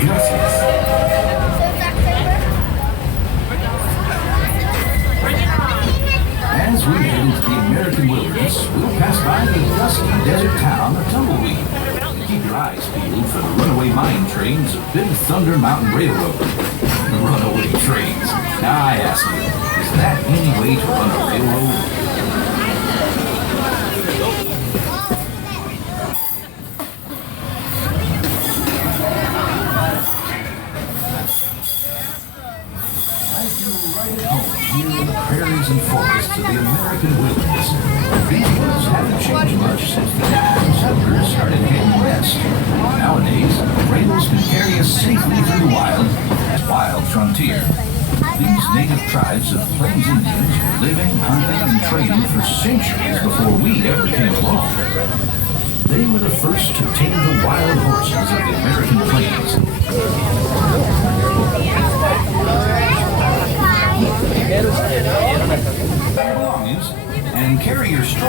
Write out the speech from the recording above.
Gracias. As we head into the American wilderness, we'll pass by the dusty desert town of Tumbleweed. Keep your eyes peeled for the runaway mine trains of Big Thunder Mountain Railroad. Runaway trains. Now I ask you, is that any way to run a railroad? Here in the prairies and forests of the American wilderness, these woods haven't changed much since the African settlers started heading west. Nowadays, rails can carry us safely through the wild frontier. These native tribes of Plains Indians were living, hunting, and trading for centuries before we ever came along. They were the first to tame the wild horses of the American plains. Belongings and carry your